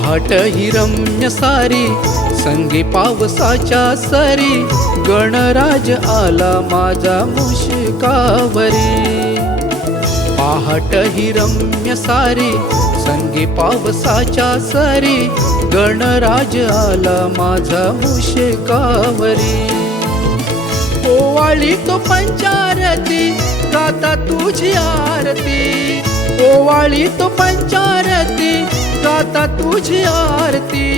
पहाट ही रम्य सारी संगी पावसाच्या सरी गणराज आला माझा मुशकावरी। पहाट ही रम्य सारी संगी पावसाच्या सरी गणराज आला माझा मुशकावरी। ओवाळी तो पंचारती गाता तुझी आरती, ओवाळी तो पंचारती गाता तुझी आरती,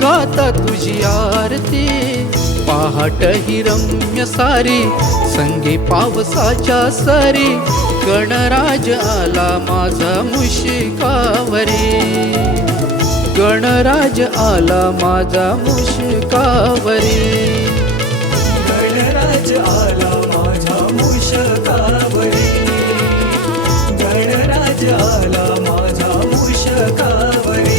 गाता तुझी आरती। पहाट ही रम्य सारी संगी पावसाच्या सरी गणराज आला माझा मुशकावरी, गणराज आला माझा मुशकावरी। गणराज आला माझा मुशकावरी, गणराज आला माझा मुशकावरी।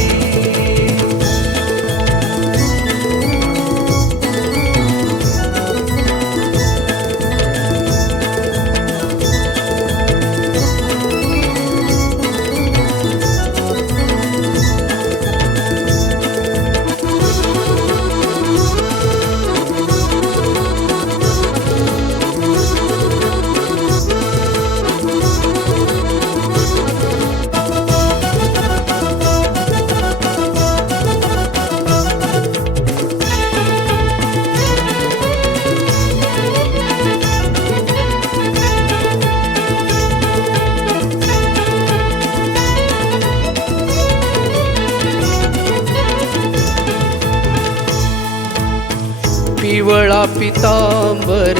पिवळा पितांबर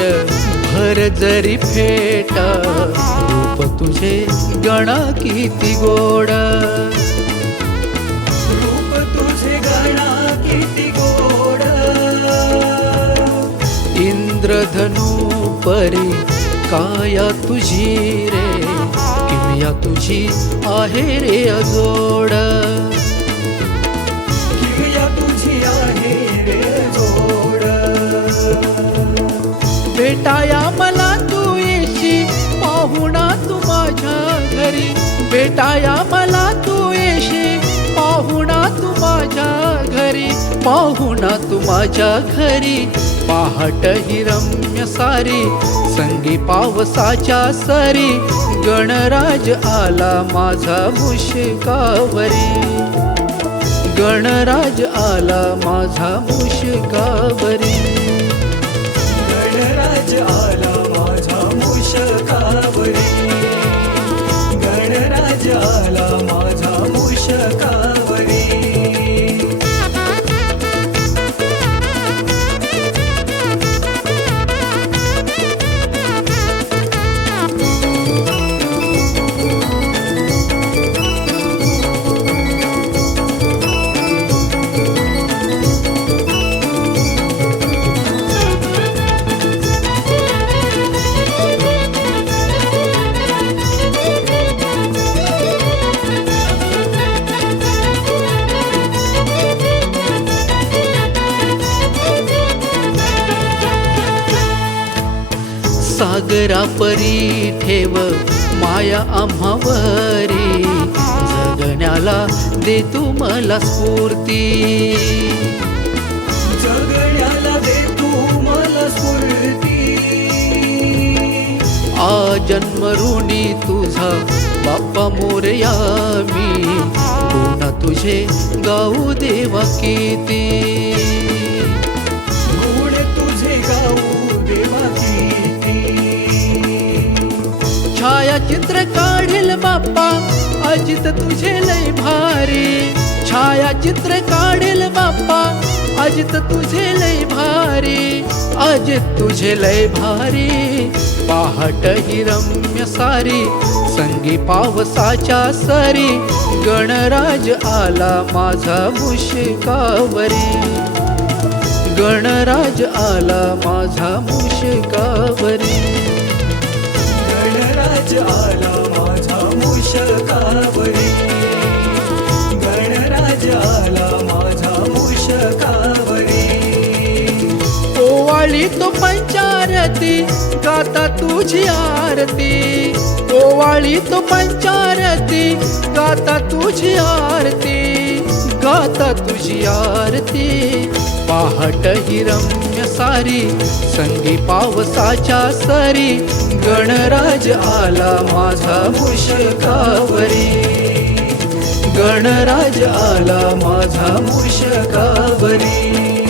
भर जरी फेट, रूप तुझे गणा किती गोड, रूप तुझे गणा किती गोड। इंद्रधनु परी काया तुझी रे, किमया तुझी आहे रे अजोड, किमया तुझी आहे रे जोड। भेटाया मला तू येशी पाहुणा तू माझ्या घरी, भेटाया मला तू येशी पाहुणा तू माझ्या घरी, पाहुणा तू माझ्या घरी। पहाट ही रम्य सारी संगी पावसाच्या सरी गणराज आला माझा मुशकावरी, गणराज आला माझा मुशकावरी। गणराज आला माझा मुशकावरी, गणराज आला माझा मुशकावरी। सागरा परी ठेव माया आम्हावरी, जगण्याला दे तू मला स्फूर्ती, जगण्याला दे तू मला स्फूर्ती। जन्म ऋणी तुझा बाप्पा मोरया मी, गुण तुझे गाऊ देवा किती, गुण तुझे गाऊ देवा किती। छायाचित्र काढेल बाप्पा अजित तुझे लय भारी, छायाचित्र काढेल बाप्पा अजित तुझे लय भारी, अजित तुझे लय भारी। पहाट ही रम्य सारी संगी पावसाच्या सरी गणराज आला माझा मुशकावरी, गणराज आला माझा मुशकावरी। गणराज आला माझा मुशकावरी, गणराज आला माझा मुशकावरी। ओवाळी तो पंचारती गाता तुझी आरती, ओवाळी तो पंचारती गाता तुझी आरती, गाता गाता तुझी आरती पहाट ही रम्य सारी संगी पावसाच्या सरी गणराज आला माझा मुशकावरी गणराज आला माझा मुशकावरी